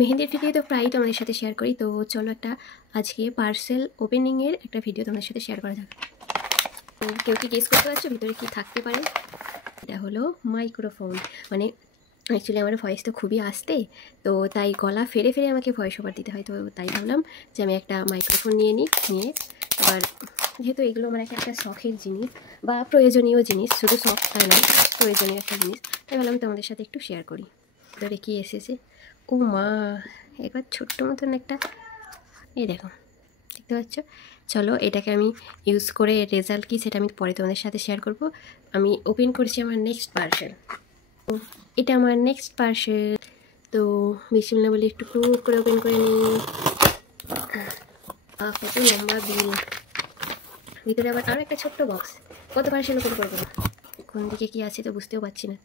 মেহেন্দির ভিডিও তো প্রায়ই তোমাদের সাথে শেয়ার করি, তো চলো একটা আজকে পার্সেল ওপেনিংয়ের একটা ভিডিও তোমাদের সাথে শেয়ার করা যাক। তো কেউ কি গেস করতে পারছো ভিতরে কি থাকতে পারে? এটা হলো মাইক্রোফোন। মানে অ্যাকচুয়ালি আমার ভয়েস তো খুবই আস্তে, তো তাই গলা ফেরে ফেরে আমাকে ভয়েস ওভার দিতে হয়। তো তাই ভাবলাম যে আমি একটা মাইক্রোফোন নিয়ে এবার যেহেতু এগুলো আমার একটা শখের জিনিস বা প্রয়োজনীয় জিনিস, শুধু শখ তাই নয়, প্রয়োজনীয় একটা জিনিস, তাই ভাবলাম তোমাদের সাথে একটু শেয়ার করি। ভিতরে কি এসেছে? ও মা, এবার ছোট্ট মতন একটা, এই দেখো, দেখতে পাচ্ছ? চলো এটাকে আমি ইউজ করে রেজাল্ট কী সেটা আমি পরে তোমাদের সাথে শেয়ার করব। আমি ওপেন করছি আমার নেক্সট পার্সেল। এটা আমার নেক্সট পার্সেল। তো বিসমিল্লাহ বলে একটু ক্লোজ করে ওপেন করে নিই। কত লম্বা বিল, ভিতরে আবার আরও একটা ছোট্ট বক্স। কত পার্সেল ওপেন করবো, কোন দিকে কি আছে তো বুঝতেও পারছি না।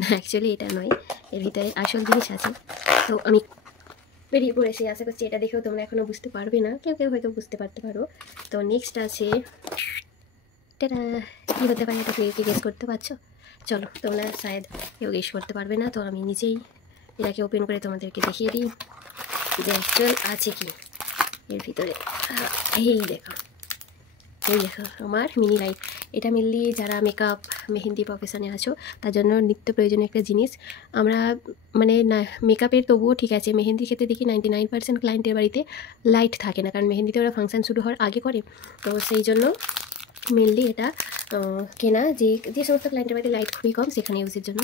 না, অ্যাকচুয়ালি এটা নয়, এর ভিতরে আসল জিনিস আছে। তো আমি বেরিয়ে পড়েছি, আশা করছি এটা দেখেও তোমরা এখনও বুঝতে পারবে না, কেউ কেউ হয়তো বুঝতে পারতে পারো। তো নেক্সট আছে, এটা কী হতে পারে, এটা কেউ গেস করতে পারছো? চলো, তোমরা শায়দ কেউ গেস করতে পারবে না, তো আমি নিজেই এটাকে ওপেন করে তোমাদেরকে দেখিয়ে দিই যে অ্যাকচুয়াল আছে কি এর ভিতরে। এই দেখো, এই দেখো আমার মিনি লাইট। এটা মেনলি যারা মেকআপ মেহেন্দি প্রফেশনে আছো তার জন্য নিত্য প্রয়োজনীয় একটা জিনিস। আমরা মানে না মেকআপের তবুও ঠিক আছে, মেহেন্দির ক্ষেত্রে দেখি 99% ক্লায়েন্টের বাড়িতে লাইট থাকে না, কারণ মেহেন্দিতে ওরা ফাংশান শুরু হওয়ার আগে করে। তো সেই জন্য মেনলি এটা কেনা, যে সমস্ত ক্লায়েন্টের বাড়িতে লাইট খুবই কম সেখানে ইউজের জন্য।